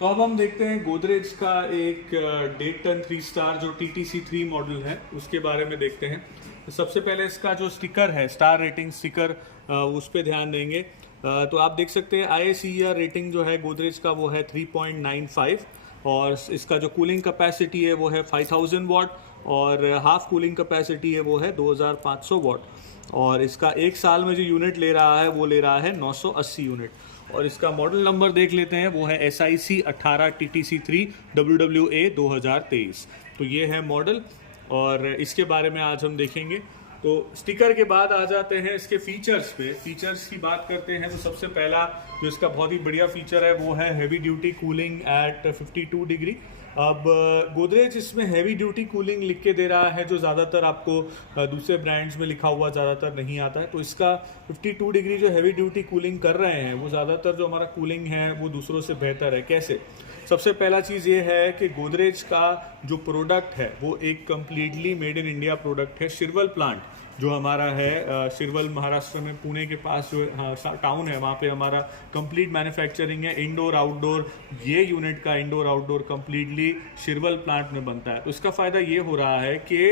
तो अब हम देखते हैं गोदरेज का एक 1.5 टन 3 स्टार जो TTC3 मॉडल है उसके बारे में देखते हैं। तो सबसे पहले इसका जो स्टिकर है, स्टार रेटिंग स्टिकर, उस पर ध्यान देंगे। तो आप देख सकते हैं IACER रेटिंग जो है गोदरेज का वो है 3.95 और इसका जो कूलिंग कैपेसिटी है वो है 5000 वाट और हाफ कूलिंग कैपेसिटी है वो है 2500 वाट और इसका एक साल में जो यूनिट ले रहा है वो ले रहा है 980 यूनिट। और इसका मॉडल नंबर देख लेते हैं, वो है SIC 18 TTC3 WWA 2023। तो ये है मॉडल और इसके बारे में आज हम देखेंगे। तो स्टिकर के बाद आ जाते हैं इसके फीचर्स पे। फीचर्स की बात करते हैं तो सबसे पहला जो इसका बहुत ही बढ़िया फीचर है वो है हैवी ड्यूटी कूलिंग एट 52 डिग्री। अब गोदरेज इसमें हैवी ड्यूटी कूलिंग लिख के दे रहा है जो ज़्यादातर आपको दूसरे ब्रांड्स में लिखा हुआ ज़्यादातर नहीं आता है। तो इसका 52 डिग्री जो हैवी ड्यूटी कूलिंग कर रहे हैं वो ज़्यादातर जो हमारा कूलिंग है वो दूसरों से बेहतर है। कैसे? सबसे पहला चीज़ ये है कि गोदरेज का जो प्रोडक्ट है वो एक completely made in India product है। शिरवल प्लांट जो हमारा है, शिरवल महाराष्ट्र में पुणे के पास जो टाउन है वहाँ पे हमारा कंप्लीट मैन्युफैक्चरिंग है, इंडोर आउटडोर। ये यूनिट का indoor outdoor completely Shirwal plant में बनता है। तो इसका फ़ायदा ये हो रहा है कि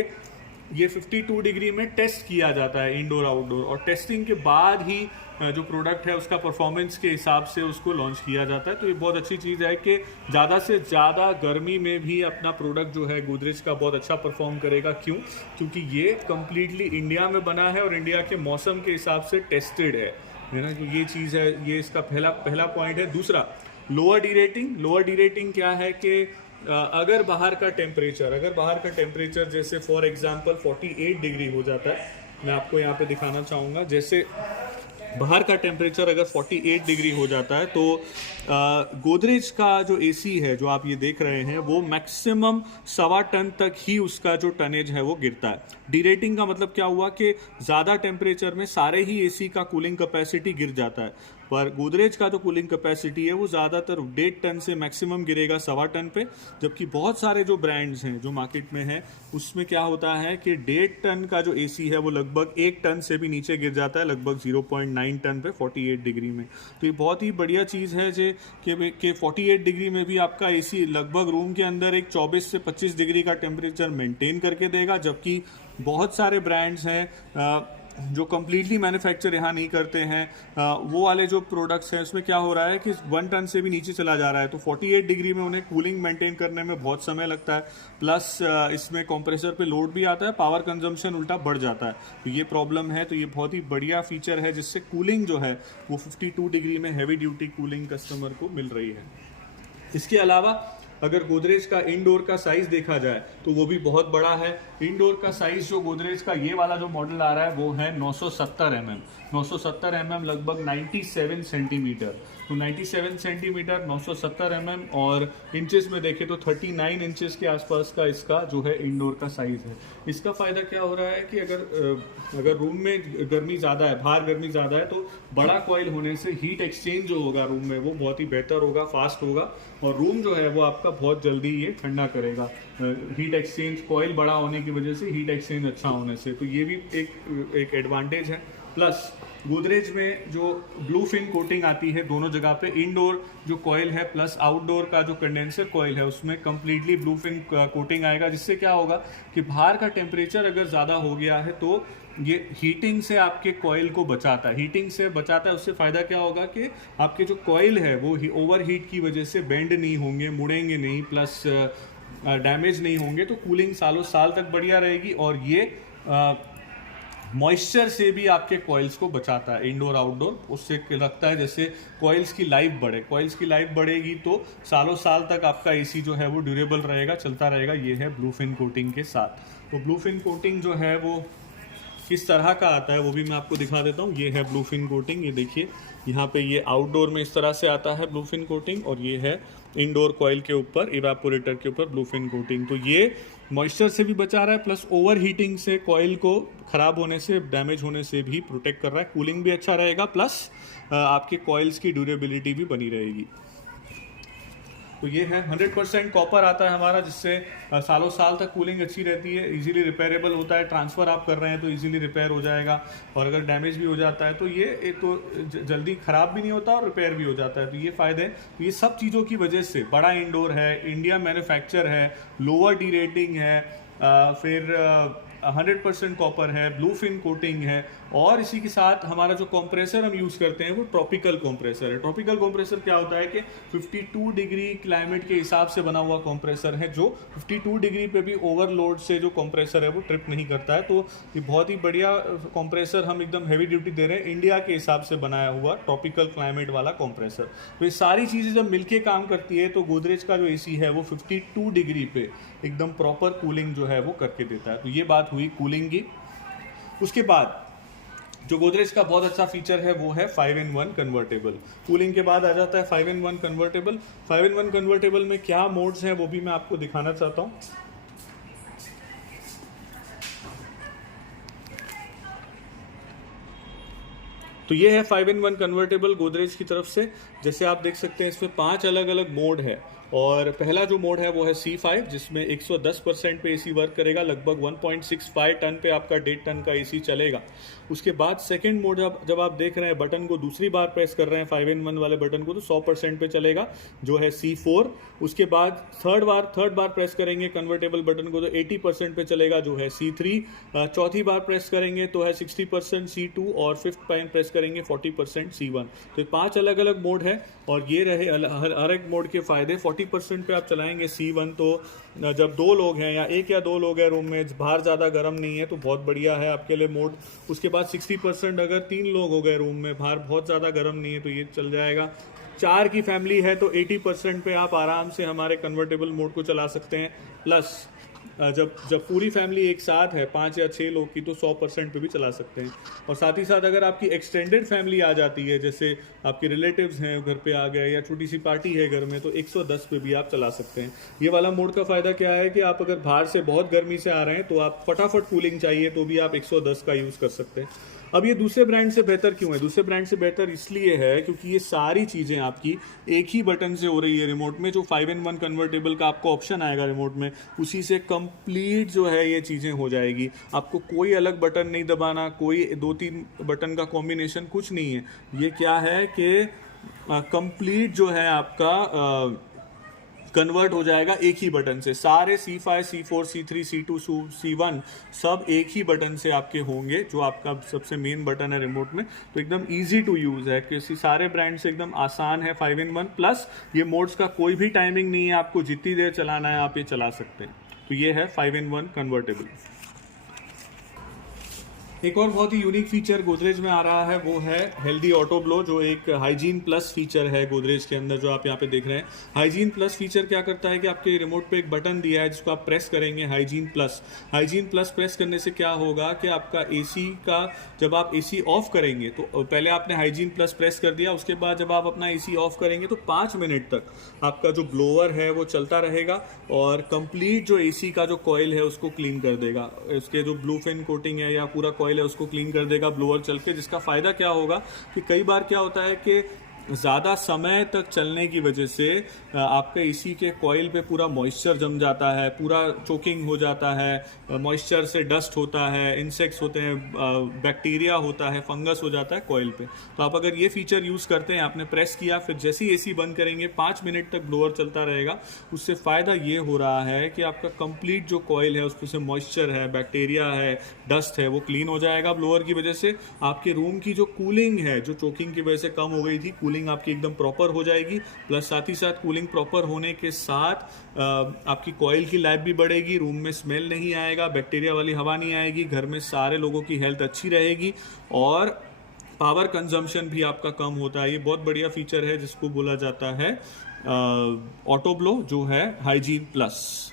ये 52 डिग्री में टेस्ट किया जाता है इंडोर आउटडोर और टेस्टिंग के बाद ही जो प्रोडक्ट है उसका परफॉर्मेंस के हिसाब से उसको लॉन्च किया जाता है। तो ये बहुत अच्छी चीज़ है कि ज़्यादा से ज़्यादा गर्मी में भी अपना प्रोडक्ट जो है गोदरेज का बहुत अच्छा परफॉर्म करेगा। क्यों? क्योंकि ये कम्प्लीटली इंडिया में बना है और इंडिया के मौसम के हिसाब से टेस्टेड है ना। तो ये चीज़ है, ये इसका पहला पॉइंट है। दूसरा, lower D rating. Lower D rating क्या है कि अगर बाहर का टेम्परेचर जैसे फॉर एग्जांपल 48 डिग्री हो जाता है, मैं आपको यहाँ पे दिखाना चाहूँगा। जैसे बाहर का टेम्परेचर अगर 48 डिग्री हो जाता है तो गोदरेज का जो AC है जो आप ये देख रहे हैं वो मैक्सिमम 1.25 टन तक ही उसका जो टनेज है वो गिरता है। डी रेटिंग का मतलब क्या हुआ कि ज़्यादा टेम्परेचर में सारे ही AC का कूलिंग कैपेसिटी गिर जाता है, पर गोदरेज का जो कूलिंग कैपेसिटी है वो ज़्यादातर 1.5 टन से मैक्सिमम गिरेगा 1.25 टन पे। जबकि बहुत सारे जो ब्रांड्स हैं जो मार्केट में हैं उसमें क्या होता है कि 1.5 टन का जो AC है वो लगभग 1 टन से भी नीचे गिर जाता है, लगभग 0.9 टन पे 48 डिग्री में। तो ये बहुत ही बढ़िया चीज़ है कि 48 डिग्री में भी आपका AC लगभग रूम के अंदर एक 24 से 25 डिग्री का टेम्परेचर मेंटेन करके देगा। जबकि बहुत सारे ब्रांड्स हैं जो कम्प्लीटली मैन्युफैक्चर यहाँ नहीं करते हैं, वो वाले जो प्रोडक्ट्स हैं उसमें क्या हो रहा है कि 1 टन से भी नीचे चला जा रहा है। तो 48 डिग्री में उन्हें कूलिंग मेंटेन करने में बहुत समय लगता है, प्लस इसमें कंप्रेसर पे लोड भी आता है, पावर कंजम्पशन उल्टा बढ़ जाता है। तो ये प्रॉब्लम है। तो ये बहुत ही बढ़िया फीचर है जिससे कूलिंग जो है वो 52 डिग्री में हैवी ड्यूटी कूलिंग कस्टमर को मिल रही है। इसके अलावा अगर गोदरेज का इंडोर का साइज देखा जाए तो वो भी बहुत बड़ा है। इंडोर का साइज जो गोदरेज का ये वाला जो मॉडल आ रहा है वो है 970 mm। 970 mm लगभग 97 सेंटीमीटर। तो 97 सेंटीमीटर 970 mm और इंचेस में देखें तो 39 इंचेस के आसपास का इसका जो है इंडोर का साइज है। इसका फ़ायदा क्या हो रहा है कि अगर रूम में गर्मी ज़्यादा है, बाहर गर्मी ज़्यादा है, तो बड़ा कॉइल होने से हीट एक्सचेंज जो होगा रूम में वो बहुत ही बेहतर होगा, फास्ट होगा और रूम जो है वो आपका बहुत जल्दी ये ठंडा करेगा। हीट एक्सचेंज, कॉइल बड़ा होने की वजह से हीट एक्सचेंज अच्छा होने से, तो ये भी एक एडवांटेज है। प्लस गोदरेज में जो ब्लू फिन कोटिंग आती है दोनों जगह पे, इंडोर जो कॉइल है प्लस आउटडोर का जो कंडेंसर कॉइल है उसमें कम्प्लीटली ब्लू फिन कोटिंग आएगा, जिससे क्या होगा कि बाहर का टेम्परेचर अगर ज़्यादा हो गया है तो ये हीटिंग से आपके कॉइल को बचाता है। उससे फ़ायदा क्या होगा कि आपके जो कॉइल है वो ओवर हीट की वजह से बेंड नहीं होंगे, मुड़ेंगे नहीं, प्लस डैमेज नहीं होंगे। तो कूलिंग सालों साल तक बढ़िया रहेगी और ये मॉइस्चर से भी आपके कॉइल्स को बचाता है, इंडोर आउटडोर। उससे लगता है जैसे कॉइल्स की लाइफ बढ़ेगी तो सालों साल तक आपका AC जो है वो ड्यूरेबल रहेगा, चलता रहेगा। ये है ब्लू फिन कोटिंग के साथ। तो ब्लू फिन कोटिंग जो है वो किस तरह का आता है वो भी मैं आपको दिखा देता हूँ। ये है ब्लू फिन कोटिंग, ये देखिए यहाँ पे ये आउटडोर में इस तरह से आता है ब्लू फिन कोटिंग और ये है इंडोर कॉइल के ऊपर, इवेपोरेटर के ऊपर ब्लू फिन कोटिंग। तो ये मॉइस्चर से भी बचा रहा है प्लस ओवर हीटिंग से, कॉइल को ख़राब होने से, डैमेज होने से भी प्रोटेक्ट कर रहा है। कूलिंग भी अच्छा रहेगा प्लस आपके कॉइल्स की ड्यूरेबिलिटी भी बनी रहेगी। तो ये है 100% कॉपर आता है हमारा, जिससे सालों साल तक कूलिंग अच्छी रहती है, इजीली रिपेयरेबल होता है, ट्रांसफ़र आप कर रहे हैं तो इजीली रिपेयर हो जाएगा, और अगर डैमेज भी हो जाता है तो ये तो जल्दी ख़राब भी नहीं होता और रिपेयर भी हो जाता है। तो ये फ़ायदे, तो ये सब चीज़ों की वजह से बड़ा इंडोर है, इंडिया मैन्युफैक्चर है, लोअर डी रेटिंग है, फिर 100% कॉपर है, ब्लू फिन कोटिंग है, और इसी के साथ हमारा जो कंप्रेसर हम यूज़ करते हैं वो ट्रॉपिकल कंप्रेसर है। ट्रॉपिकल कंप्रेसर क्या होता है कि 52 डिग्री क्लाइमेट के हिसाब से बना हुआ कंप्रेसर है, जो 52 डिग्री पे भी ओवरलोड से जो कंप्रेसर है वो ट्रिप नहीं करता है। तो ये बहुत ही बढ़िया कंप्रेसर हम एकदम हैवी ड्यूटी दे रहे हैं, इंडिया के हिसाब से बनाया हुआ ट्रॉपिकल क्लाइमेट वाला कंप्रेसर। तो ये सारी चीज़ें जब मिलके काम करती है तो गोदरेज का जो एसी है वो 52 डिग्री पे एकदम प्रॉपर कूलिंग जो है वो करके देता है। तो ये बात हुई कूलिंग की। उसके बाद जो गोदरेज का बहुत अच्छा फीचर है वो है 5-in-1 कन्वर्टेबल। कूलिंग के बाद आ जाता है 5-in-1 कन्वर्टेबल। 5-in-1 कन्वर्टेबल में क्या मोड्स हैं वो भी मैं आपको दिखाना चाहता हूँ। तो ये है 5-in-1 कन्वर्टेबल गोदरेज की तरफ से। जैसे आप देख सकते हैं इसमें 5 अलग अलग मोड है, और पहला जो मोड है वो है C5, जिसमें 110% पे एसी वर्क करेगा, लगभग 1.65 टन पे आपका 1.5 टन का एसी चलेगा। उसके बाद सेकंड मोड जब आप देख रहे हैं बटन को दूसरी बार प्रेस कर रहे हैं 5-in-1 वाले बटन को, तो 100% पे चलेगा, जो है C4। उसके बाद थर्ड बार प्रेस करेंगे कन्वर्टेबल बटन को तो 80% पे चलेगा, जो है C3। चौथी बार प्रेस करेंगे तो है 60% C2, और फिफ्थ टाइम प्रेस करेंगे 40% C1। तो 5 अलग अलग मोड है, और ये रहे हर एक मोड के फायदे। 40% पे आप चलाएंगे C1 तो जब 2 लोग हैं या 1 या 2 लोग हैं रूम में, बाहर ज़्यादा गर्म नहीं है तो बहुत बढ़िया है आपके लिए मोड। उसके बाद 60% अगर 3 लोग हो गए रूम में, बाहर बहुत ज़्यादा गर्म नहीं है तो ये चल जाएगा। 4 की फैमिली है तो 80% पे आप आराम से हमारे कन्वर्टेबल मोड को चला सकते हैं। प्लस जब पूरी फैमिली एक साथ है 5 या 6 लोग की, तो 100% पे भी चला सकते हैं। और साथ ही साथ अगर आपकी एक्सटेंडेड फैमिली आ जाती है, जैसे आपके रिलेटिव्स हैं घर पे आ गए या छोटी सी पार्टी है घर में, तो 110 पे भी आप चला सकते हैं। ये वाला मोड का फ़ायदा क्या है कि आप अगर बाहर से बहुत गर्मी से आ रहे हैं तो आप फटाफट कूलिंग चाहिए तो भी आप 110 का यूज़ कर सकते हैं। अब ये दूसरे ब्रांड से बेहतर क्यों है? दूसरे ब्रांड से बेहतर इसलिए है क्योंकि ये सारी चीज़ें आपकी एक ही बटन से हो रही है रिमोट में। जो 5-in-1 कन्वर्टेबल का आपको ऑप्शन आएगा रिमोट में, उसी से कंप्लीट जो है ये चीज़ें हो जाएगी। आपको कोई अलग बटन नहीं दबाना, कोई 2-3 बटन का कॉम्बिनेशन कुछ नहीं है। ये क्या है कि कंप्लीट जो है आपका कन्वर्ट हो जाएगा एक ही बटन से। सारे C5, C4, C3, C2, C1 सब एक ही बटन से आपके होंगे, जो आपका सबसे मेन बटन है रिमोट में। तो एकदम इजी टू यूज़ है, किसी सारे ब्रांड से एकदम आसान है 5-in-1। प्लस ये मोड्स का कोई भी टाइमिंग नहीं है, आपको जितनी देर चलाना है आप ये चला सकते हैं। तो ये है 5-in-1 कन्वर्टेबल। एक और बहुत ही यूनिक फीचर गोदरेज में आ रहा है वो है हेल्दी ऑटो ब्लो, जो एक हाइजीन प्लस फीचर है गोदरेज के अंदर, जो आप यहाँ पे देख रहे हैं। हाइजीन प्लस फीचर क्या करता है कि आपके रिमोट पे एक बटन दिया है जिसको आप प्रेस करेंगे, hygiene plus. Hygiene plus press करने से क्या होगा कि आपका एसी का, जब आप एसी ऑफ करेंगे तो पहले आपने हाइजीन प्लस प्रेस कर दिया, उसके बाद जब आप अपना एसी ऑफ करेंगे तो 5 मिनट तक आपका जो ब्लोअर है वो चलता रहेगा, और कंप्लीट जो एसी का जो कॉइल है उसको क्लीन कर देगा। उसके जो ब्लू फिन कोटिंग है या पूरा कॉइल है उसको क्लीन कर देगा ब्लोअर चल के। जिसका फ़ायदा क्या होगा कि कई बार क्या होता है कि ज़्यादा समय तक चलने की वजह से आपके एसी के कॉइल पे पूरा मॉइस्चर जम जाता है, पूरा चोकिंग हो जाता है, मॉइस्चर से डस्ट होता है, इंसेक्ट्स होते हैं, बैक्टीरिया होता है, फंगस हो जाता है कॉइल पे। तो आप अगर ये फीचर यूज़ करते हैं, आपने प्रेस किया, फिर जैसे ही एसी बंद करेंगे 5 मिनट तक ब्लोअर चलता रहेगा। उससे फ़ायदा ये हो रहा है कि आपका कंप्लीट जो कॉइल है उसमें से मॉइस्चर है, बैक्टीरिया है, डस्ट है, वो क्लीन हो जाएगा ब्लोअर की वजह से। आपके रूम की जो कूलिंग है, जो चोकिंग की वजह से कम हो गई थी, कूलिंग आपकी एकदम प्रॉपर हो जाएगी। प्लस साथ ही साथ कूलिंग प्रॉपर होने के साथ आपकी कॉइल की लाइफ भी बढ़ेगी, रूम में स्मेल नहीं आएगा, बैक्टीरिया वाली हवा नहीं आएगी, घर में सारे लोगों की हेल्थ अच्छी रहेगी, और पावर कंजम्पशन भी आपका कम होता है। ये बहुत बढ़िया फीचर है जिसको बोला जाता है ऑटो ब्लो, जो है हाइजीन प्लस।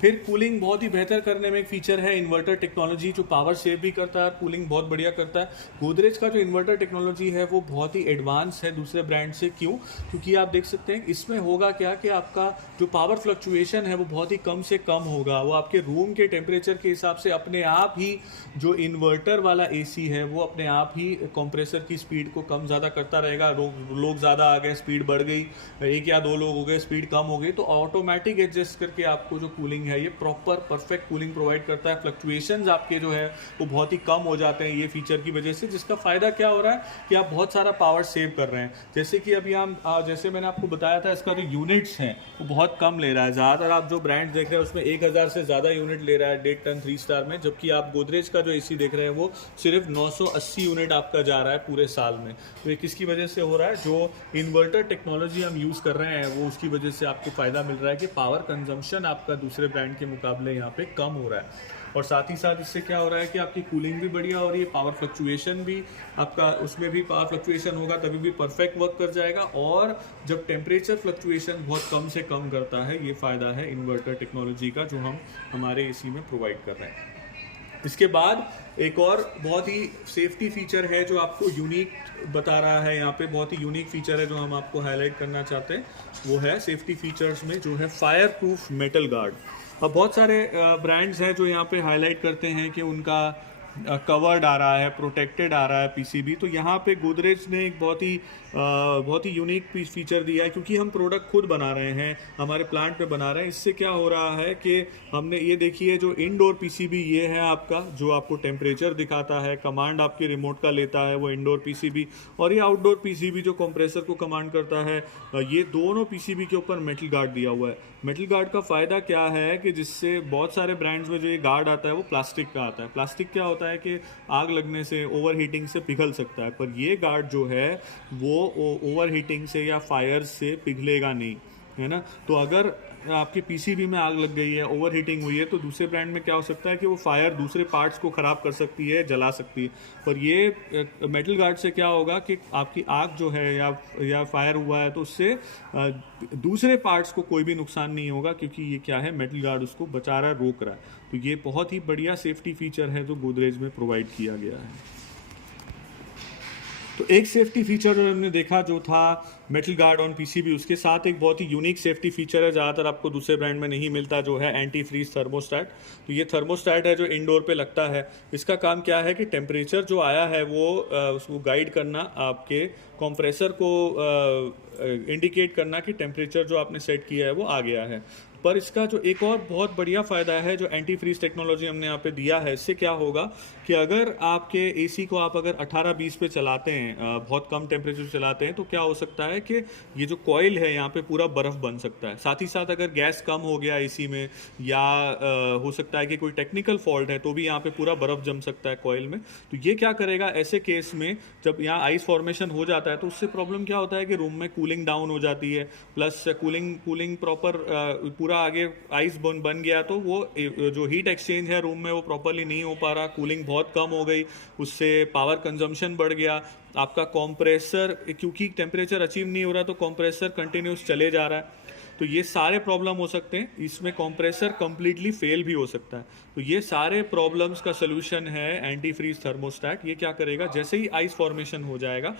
फिर कूलिंग बहुत ही बेहतर करने में एक फीचर है इन्वर्टर टेक्नोलॉजी, जो पावर सेव भी करता है, कूलिंग बहुत बढ़िया करता है। गोदरेज का जो इन्वर्टर टेक्नोलॉजी है वो बहुत ही एडवांस है दूसरे ब्रांड से। क्यों? क्योंकि आप देख सकते हैं इसमें होगा क्या कि आपका जो पावर फ्लक्चुएशन है वो बहुत ही कम से कम होगा। वो आपके रूम के टेम्परेचर के हिसाब से अपने आप ही जो इन्वर्टर वाला एसी है वो अपने आप ही कंप्रेसर की स्पीड को कम ज़्यादा करता रहेगा। लोग ज़्यादा आ गए, स्पीड बढ़ गई, एक या दो लोग हो गए, स्पीड कम हो गई, तो ऑटोमेटिक एडजस्ट करके आपको जो कूलिंग है ये प्रॉपर परफेक्ट कूलिंग प्रोवाइड करता है। फ्लक्चुएशंस आपके जो है वो बहुत ही कम हो जाते हैं ये फीचर की वजह से, जिसका फ़ायदा क्या हो रहा है कि आप बहुत सारा पावर सेव कर रहे हैं। जैसे कि अभी हम जैसे मैंने आपको बताया था, इसका जो यूनिट्स हैं वो बहुत कम ले रहा है। ज़्यादातर आप जो ब्रांड देख रहे हैं उसमें 1000 से ज़्यादा यूनिट ले रहा है 1.5 टन 3 स्टार में, जबकि आप गोदरेज का जो एसी देख रहे हैं वो सिर्फ 980 यूनिट आपका जा रहा है पूरे साल में। तो ये किसकी वजह से हो रहा है? जो इन्वर्टर टेक्नोलॉजी हम यूज़ कर रहे हैं वो उसकी वजह से आपको फ़ायदा मिल रहा है कि पावर कंजम्पशन आपका दूसरे ब्रांड के मुकाबले यहाँ पे कम हो रहा है। और साथ ही साथ इससे क्या हो रहा है कि आपकी कूलिंग भी बढ़िया हो रही है, पावर फ्लक्चुएशन भी आपका, उसमें भी पावर फ्लक्चुएशन होगा तभी भी परफेक्ट वर्क कर जाएगा। और जब टेम्परेचर फ्लक्चुएशन बहुत कम से कम करता है, ये फ़ायदा है इन्वर्टर टेक्नोलॉजी का जो हम हमारे एसी में प्रोवाइड कर रहे हैं। इसके बाद एक और बहुत ही सेफ्टी फीचर है जो आपको यूनिक बता रहा है, यहाँ पे बहुत ही यूनिक फीचर है जो हम आपको हाईलाइट करना चाहते हैं। वो है सेफ्टी फीचर्स में जो है फायर प्रूफ मेटल गार्ड। अब बहुत सारे ब्रांड्स हैं जो यहाँ पे हाईलाइट करते हैं कि उनका कवर्ड आ रहा है, प्रोटेक्टेड आ रहा है पीसीबी। तो यहाँ पे गोदरेज ने एक बहुत ही यूनिक फीचर दिया है, क्योंकि हम प्रोडक्ट खुद बना रहे हैं, हमारे प्लांट पे बना रहे हैं। इससे क्या हो रहा है कि हमने ये देखिए जो इंडोर पीसीबी ये है आपका, जो आपको टेम्परेचर दिखाता है, कमांड आपके रिमोट का लेता है वो इंडोर पीसीबी, और ये आउटडोर पीसीबी जो कंप्रेसर को कमांड करता है, ये दोनों पीसीबी के ऊपर मेटल गार्ड दिया हुआ है। मेटल गार्ड का फ़ायदा क्या है कि जिससे बहुत सारे ब्रांड्स में जो ये गार्ड आता है वो प्लास्टिक का आता है। प्लास्टिक क्या होता है कि आग लगने से, ओवर हीटिंग से पिघल सकता है, पर ये गार्ड जो है वो ओवर हीटिंग से या फायर से पिघलेगा नहीं, है ना। तो अगर आपके पीसीबी में आग लग गई है, ओवर हीटिंग हुई है, तो दूसरे ब्रांड में क्या हो सकता है कि वो फायर दूसरे पार्ट्स को ख़राब कर सकती है, जला सकती है। पर ये मेटल गार्ड से क्या होगा कि आपकी आग जो है या फायर हुआ है तो उससे दूसरे पार्ट्स को कोई भी नुकसान नहीं होगा, क्योंकि ये क्या है, मेटल गार्ड उसको बचा रहा है, रोक रहा है। तो ये बहुत ही बढ़िया सेफ्टी फीचर है जो गोदरेज में प्रोवाइड किया गया है। तो एक सेफ्टी फीचर जो हमने देखा जो था मेटल गार्ड ऑन पीसीबी, उसके साथ एक बहुत ही यूनिक सेफ्टी फीचर है, ज़्यादातर आपको दूसरे ब्रांड में नहीं मिलता, जो है एंटी फ्रीज थर्मोस्टैट। तो ये थर्मोस्टैट है जो इंडोर पे लगता है। इसका काम क्या है कि टेम्परेचर जो आया है वो उसको गाइड करना, आपके कंप्रेसर को इंडिकेट करना कि टेम्परेचर जो आपने सेट किया है वो आ गया है। पर इसका जो एक और बहुत बढ़िया फ़ायदा है जो एंटी फ्रीज टेक्नोलॉजी हमने यहाँ पे दिया है, इससे क्या होगा कि अगर आपके एसी को आप अगर 18-20 पे चलाते हैं, बहुत कम टेम्परेचर चलाते हैं, तो क्या हो सकता है कि ये जो कॉइल है यहाँ पे पूरा बर्फ़ बन सकता है। साथ ही साथ अगर गैस कम हो गया एसी में, या हो सकता है कि कोई टेक्निकल फॉल्ट है, तो भी यहाँ पे पूरा बर्फ़ जम सकता है कॉइल में। तो ये क्या करेगा, ऐसे केस में जब यहाँ आइस फॉर्मेशन हो जाता है तो उससे प्रॉब्लम क्या होता है कि रूम में कूलिंग डाउन हो जाती है, प्लस कूलिंग प्रॉपर पूरा आगे आइस बन गया, तो वो जो हीट एक्सचेंज है रूम में वो प्रॉपरली नहीं हो पा रहा, कूलिंग बहुत कम हो गई, उससे पावर कंजम्पशन बढ़ गया। आपका कंप्रेसर, क्योंकि टेम्परेचर अचीव नहीं हो रहा तो कंप्रेसर कंटिन्यूस चले जा रहा है, तो ये सारे प्रॉब्लम हो सकते हैं। इसमें कंप्रेसर कंप्लीटली फेल भी हो सकता है। तो ये सारे प्रॉब्लम्स का सलूशन है एंटी फ्रीज थर्मोस्टैट। ये क्या करेगा, जैसे ही आइस फॉर्मेशन हो जाएगा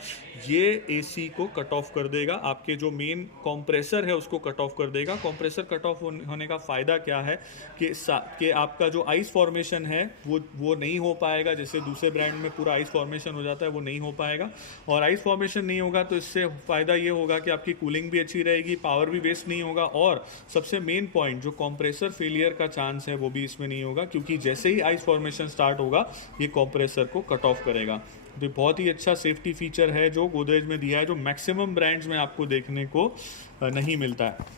ये एसी को कट ऑफ कर देगा, आपके जो मेन कंप्रेसर है उसको कट ऑफ कर देगा। कंप्रेसर कट ऑफ होने का फ़ायदा क्या है कि आपका जो आइस फॉर्मेशन है वो नहीं हो पाएगा। जैसे दूसरे ब्रांड में पूरा आइस फॉर्मेशन हो जाता है, वो नहीं हो पाएगा। और आइस फॉर्मेशन नहीं होगा तो इससे फ़ायदा ये होगा कि आपकी कूलिंग भी अच्छी रहेगी, पावर भी वेस्ट नहीं होगा, और सबसे मेन पॉइंट जो कंप्रेसर फेलियर का चांस है वो भी इसमें नहीं होगा, क्योंकि जैसे ही आइस फॉर्मेशन स्टार्ट होगा ये कंप्रेसर को कट ऑफ करेगा। तो बहुत ही अच्छा सेफ्टी फीचर है जो गोदरेज में दिया है, जो मैक्सिमम ब्रांड्स में आपको देखने को नहीं मिलता है।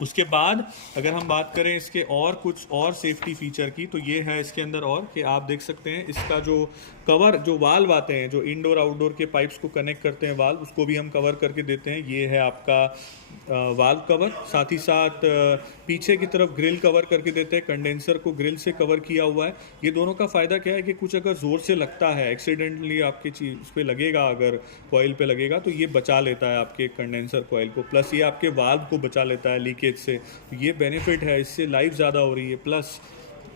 उसके बाद अगर हम बात करें इसके और कुछ और सेफ्टी फीचर की, तो ये है इसके अंदर और कि आप देख सकते हैं इसका जो कवर, जो वाल्व आते हैं जो इंडोर आउटडोर के पाइप्स को कनेक्ट करते हैं वाल्व, उसको भी हम कवर करके देते हैं। ये है आपका वाल्व कवर। साथ ही साथ पीछे की तरफ ग्रिल कवर करके देते हैं, कंडेंसर को ग्रिल से कवर किया हुआ है। ये दोनों का फ़ायदा क्या है कि कुछ अगर ज़ोर से लगता है, एक्सीडेंटली आपकी चीज़ पे लगेगा, अगर कॉइल पे लगेगा, तो ये बचा लेता है आपके कंडेंसर कॉइल को, प्लस ये आपके वाल्व को बचा लेता है लीकेज लीकेज से। तो ये बेनिफिट है, इससे लाइफ ज़्यादा हो रही है। प्लस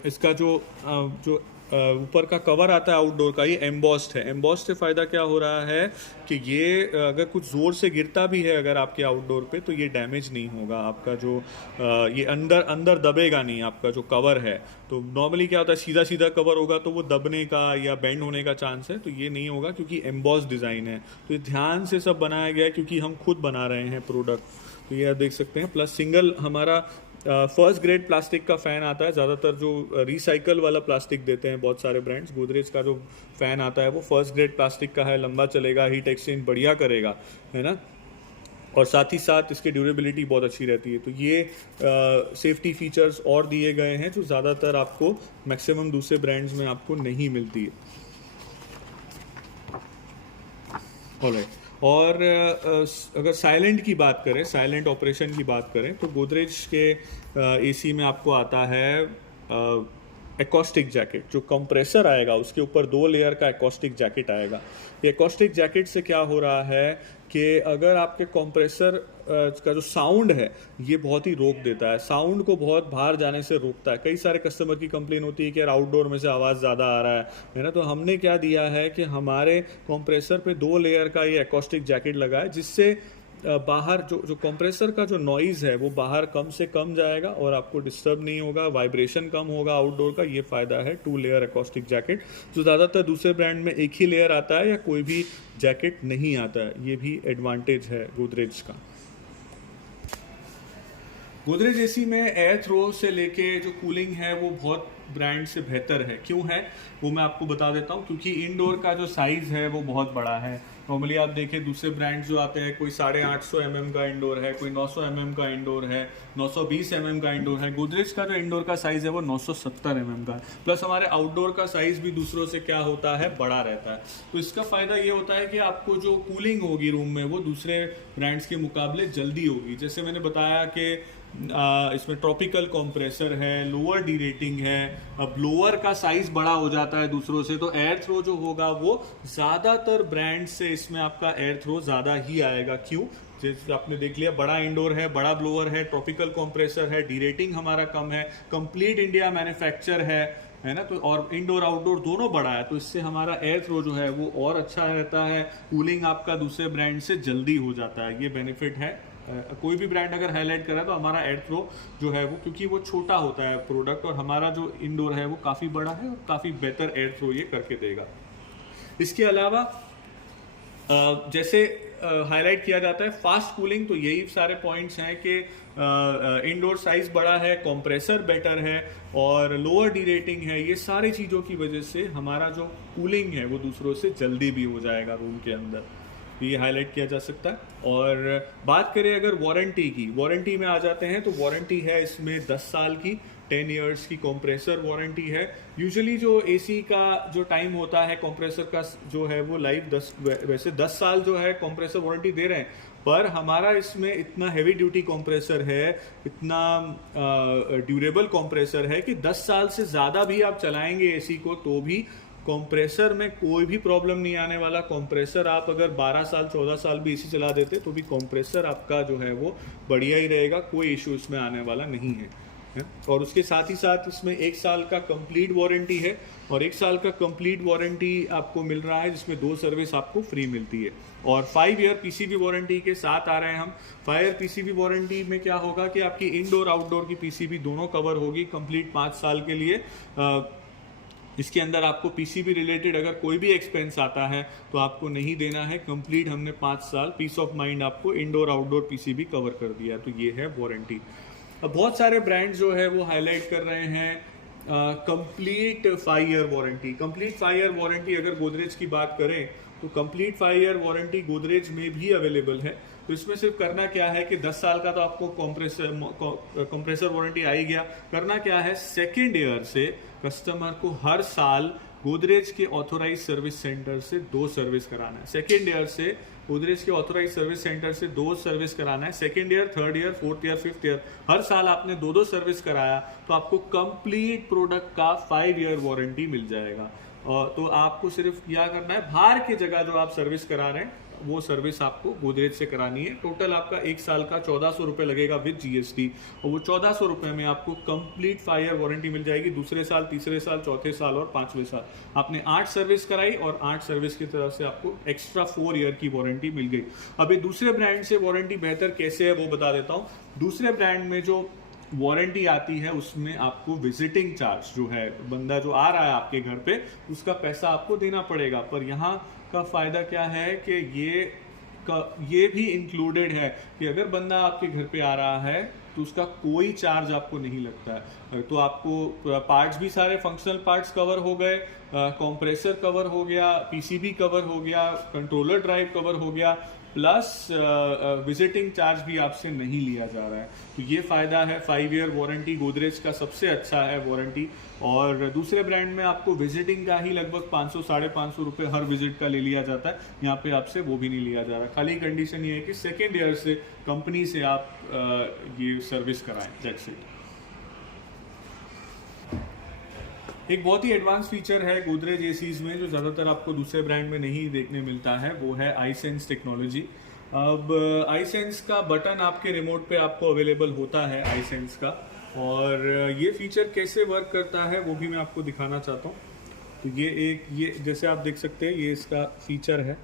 इसका जो ऊपर का कवर आता है आउटडोर का, ये एम्बॉस्ड है। एम्बॉस्ड से फ़ायदा क्या हो रहा है कि ये अगर कुछ ज़ोर से गिरता भी है अगर आपके आउटडोर पे, तो ये डैमेज नहीं होगा आपका जो ये अंदर दबेगा नहीं आपका जो कवर है। तो नॉर्मली क्या होता है, सीधा सीधा कवर होगा तो वो दबने का या बेंड होने का चांस है, तो ये नहीं होगा क्योंकि एम्बॉस्ड डिज़ाइन है। तो ये ध्यान से सब बनाया गया है क्योंकि हम खुद बना रहे हैं प्रोडक्ट। तो ये आप देख सकते हैं। प्लस सिंगल हमारा फर्स्ट ग्रेड प्लास्टिक का फ़ैन आता है। ज़्यादातर जो रिसाइकल वाला प्लास्टिक देते हैं बहुत सारे ब्रांड्स, गोदरेज का जो फ़ैन आता है वो फर्स्ट ग्रेड प्लास्टिक का है, लंबा चलेगा, हीट एक्सचेंज बढ़िया करेगा, है ना। और साथ ही साथ इसकी ड्यूरेबिलिटी बहुत अच्छी रहती है। तो ये सेफ्टी फीचर्स और दिए गए हैं जो ज़्यादातर आपको मैक्सिमम दूसरे ब्रांड्स में आपको नहीं मिलती है। ऑलराइट। और अगर साइलेंट की बात करें, साइलेंट ऑपरेशन की बात करें, तो गोदरेज के एसी में आपको आता है एकॉस्टिक जैकेट। जो कंप्रेसर आएगा उसके ऊपर 2 लेयर का एकॉस्टिक जैकेट आएगा। ये एकॉस्टिक जैकेट से क्या हो रहा है कि अगर आपके कंप्रेसर का जो साउंड है ये बहुत ही रोक देता है, साउंड को बहुत बाहर जाने से रोकता है। कई सारे कस्टमर की कंप्लेन होती है कि यार आउटडोर में से आवाज़ ज़्यादा आ रहा है ना। तो हमने क्या दिया है कि हमारे कंप्रेसर पे 2 लेयर का ये एकॉस्टिक जैकेट लगा है, जिससे बाहर जो कंप्रेसर का जो नॉइज़ है वो बाहर कम से कम जाएगा और आपको डिस्टर्ब नहीं होगा, वाइब्रेशन कम होगा आउटडोर का। ये फ़ायदा है 2 लेयर एकॉस्टिक जैकेट, जो ज़्यादातर दूसरे ब्रांड में एक ही लेयर आता है या कोई भी जैकेट नहीं आता है। ये भी एडवांटेज है गोदरेज का। गोदरेज एसी में एयर थ्रो से लेके जो कूलिंग है वो बहुत ब्रांड से बेहतर है। क्यों है वो मैं आपको बता देता हूँ। क्योंकि इंडोर का जो साइज़ है वो बहुत बड़ा है। नॉर्मली आप देखें दूसरे ब्रांड्स जो आते हैं, कोई 850 mm का इंडोर है, कोई 900 mm का इंडोर है, 920 mm का इंडोर है। गोदरेज का जो इंडोर का साइज़ है वो 970 mm का है। प्लस हमारे आउटडोर का साइज़ भी दूसरों से क्या होता है, बड़ा रहता है। तो इसका फ़ायदा ये होता है कि आपको जो कूलिंग होगी रूम में वो दूसरे ब्रांड्स के मुकाबले जल्दी होगी। जैसे मैंने बताया कि इसमें ट्रॉपिकल कंप्रेसर है, लोअर डी रेटिंग है। अब लोअर का साइज बड़ा हो जाता है दूसरों से, तो एयर थ्रो जो होगा वो ज़्यादातर ब्रांड से इसमें आपका एयर थ्रो ज़्यादा ही आएगा। क्यों? जैसे आपने देख लिया, बड़ा इंडोर है, बड़ा ब्लोअर है, ट्रॉपिकल कंप्रेसर है, डी रेटिंग हमारा कम है, कंप्लीट इंडिया मैन्युफैक्चर है ना। तो और इंडोर आउटडोर दोनों बड़ा है, तो इससे हमारा एयर थ्रो जो है वो और अच्छा रहता है। कूलिंग आपका दूसरे ब्रांड से जल्दी हो जाता है, ये बेनिफिट है। कोई भी ब्रांड अगर हाईलाइट करा तो हमारा एयर थ्रो जो है वो, क्योंकि वो छोटा होता है प्रोडक्ट और हमारा जो इंडोर है वो काफ़ी बड़ा है और काफ़ी बेहतर एयर थ्रो ये करके देगा। इसके अलावा जैसे हाईलाइट किया जाता है फास्ट कूलिंग, तो यही सारे पॉइंट्स हैं कि इंडोर साइज बड़ा है, कंप्रेसर बेटर है और लोअर डी रेटिंग है। ये सारी चीज़ों की वजह से हमारा जो कूलिंग है वो दूसरों से जल्दी भी हो जाएगा रूम के अंदर, ये हाईलाइट किया जा सकता है। और बात करें अगर वारंटी की, वारंटी में आ जाते हैं तो वारंटी है इसमें 10 साल की, 10 इयर्स की कंप्रेसर वारंटी है। यूजुअली जो एसी का जो टाइम होता है कंप्रेसर का जो है वो लाइफ वैसे 10 साल जो है कंप्रेसर वारंटी दे रहे हैं, पर हमारा इसमें इतना हैवी ड्यूटी कंप्रेसर है, इतना ड्यूरेबल कंप्रेसर है कि 10 साल से ज़्यादा भी आप चलाएंगे एसी को तो भी कंप्रेसर में कोई भी प्रॉब्लम नहीं आने वाला। कंप्रेसर आप अगर 12 साल 14 साल भी एसी चला देते तो भी कंप्रेसर आपका जो है वो बढ़िया ही रहेगा, कोई इशू इसमें आने वाला नहीं है। और उसके साथ ही साथ इसमें 1 साल का कंप्लीट वारंटी है और 1 साल का कंप्लीट वारंटी आपको मिल रहा है जिसमें 2 सर्विस आपको फ्री मिलती है। और 5 ईयर पीसीबी वारंटी के साथ आ रहे हैं हम। 5 ईयर पीसीबी वारंटी में क्या होगा कि आपकी इंडोर आउटडोर की पीसीबी दोनों कवर होगी कंप्लीट 5 साल के लिए। इसके अंदर आपको पीसीबी रिलेटेड अगर कोई भी एक्सपेंस आता है तो आपको नहीं देना है, कंप्लीट हमने 5 साल पीस ऑफ माइंड आपको इंडोर आउटडोर पीसीबी कवर कर दिया। तो ये है वारंटी। अब बहुत सारे ब्रांड्स जो है वो हाईलाइट कर रहे हैं complete 5 year warranty. Complete 5 year warranty अगर गोदरेज की बात करें तो कंप्लीट 5 ईयर वारंटी गोदरेज में भी अवेलेबल है। तो इसमें सिर्फ करना क्या है कि 10 साल का तो आपको कंप्रेसर वारंटी आ ही गया। करना क्या है, सेकेंड ईयर से कस्टमर को हर साल गोदरेज के ऑथोराइज सर्विस सेंटर से 2 सर्विस कराना है। सेकेंड ईयर से गोदरेज के ऑथोराइज सर्विस सेंटर से 2 सर्विस कराना है। Second year, third year, fourth year, fifth year, हर साल आपने 2-2 सर्विस कराया तो आपको कंप्लीट प्रोडक्ट का 5 ईयर वारंटी मिल जाएगा। तो आपको सिर्फ क्या करना है, बाहर की जगह जो आप सर्विस करा रहे हैं वो सर्विस आपको गोदरेज से करानी है। टोटल आपका 1 साल का 1400 रुपये लगेगा विद GST, और वो 1400 रुपये में आपको कंप्लीट 5 ईयर वारंटी मिल जाएगी, दूसरे साल, तीसरे साल, चौथे साल और 5वें साल। आपने 8 सर्विस कराई और 8 सर्विस की तरफ से आपको एक्स्ट्रा 4 ईयर की वारंटी मिल गई। अभी दूसरे ब्रांड से वारंटी बेहतर कैसे है वो बता देता हूँ। दूसरे ब्रांड में जो वारंटी आती है उसमें आपको विजिटिंग चार्ज जो है, बंदा जो आ रहा है आपके घर पे उसका पैसा आपको देना पड़ेगा, पर यहाँ का फायदा क्या है कि ये भी इंक्लूडेड है कि अगर बंदा आपके घर पे आ रहा है तो उसका कोई चार्ज आपको नहीं लगता है। तो आपको पार्ट्स भी सारे फंक्शनल पार्ट्स कवर हो गए, कंप्रेसर कवर हो गया, PCB कवर हो गया, कंट्रोलर ड्राइव कवर हो गया, प्लस विजिटिंग चार्ज भी आपसे नहीं लिया जा रहा है। तो ये फ़ायदा है। 5 ईयर वारंटी गोदरेज का सबसे अच्छा है वारंटी। और दूसरे ब्रांड में आपको विजिटिंग का ही लगभग 500-550 रुपये हर विजिट का ले लिया जाता है, यहाँ पे आपसे वो भी नहीं लिया जा रहा। खाली कंडीशन ये है कि सेकेंड ईयर से कंपनी से आप ये सर्विस कराएं। That's it. एक बहुत ही एडवांस फीचर है गोदरेज एसीज में जो ज़्यादातर आपको दूसरे ब्रांड में नहीं देखने मिलता है, वो है iSense टेक्नोलॉजी। अब iSense का बटन आपके रिमोट पे आपको अवेलेबल होता है iSense का, और ये फीचर कैसे वर्क करता है वो भी मैं आपको दिखाना चाहता हूँ। तो ये जैसे आप देख सकते हैं, ये इसका फीचर है,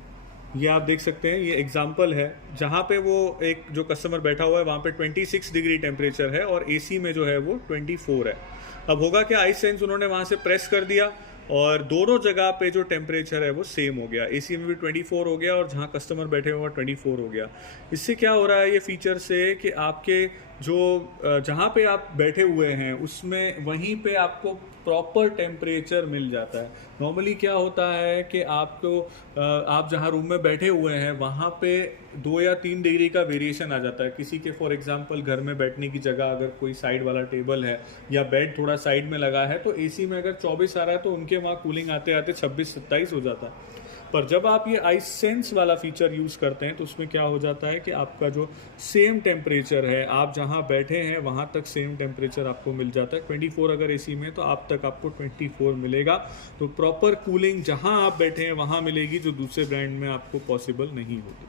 ये आप देख सकते हैं, ये एग्जाम्पल है जहाँ पे वो एक जो कस्टमर बैठा हुआ है वहाँ पे 26 डिग्री टेम्परेचर है और AC में जो है वो 24 है। अब होगा क्या, iSense उन्होंने वहाँ से प्रेस कर दिया और दोनों जगह पे जो टेम्परेचर है वो सेम हो गया। AC में भी 24 हो गया और जहाँ कस्टमर बैठे हुए 24 हो गया। इससे क्या हो रहा है ये फीचर से कि आपके जो जहाँ पे आप बैठे हुए हैं उसमें वहीं पे आपको प्रॉपर टेम्परेचर मिल जाता है। नॉर्मली क्या होता है कि आप जहाँ रूम में बैठे हुए हैं वहाँ पे 2 या 3 डिग्री का वेरिएशन आ जाता है। किसी के फॉर एग्जांपल घर में बैठने की जगह अगर कोई साइड वाला टेबल है या बेड थोड़ा साइड में लगा है तो AC में अगर 24 आ रहा है तो उनके वहाँ कूलिंग आते आते 26-27 हो जाता है। पर जब आप ये iSense वाला फीचर यूज़ करते हैं तो उसमें क्या हो जाता है कि आपका जो सेम टेम्परेचर है, आप जहाँ बैठे हैं वहाँ तक सेम टेम्परेचर आपको मिल जाता है। 24 अगर AC में तो आप तक आपको 24 मिलेगा। तो प्रॉपर कूलिंग जहाँ आप बैठे हैं वहाँ मिलेगी, जो दूसरे ब्रांड में आपको पॉसिबल नहीं होती।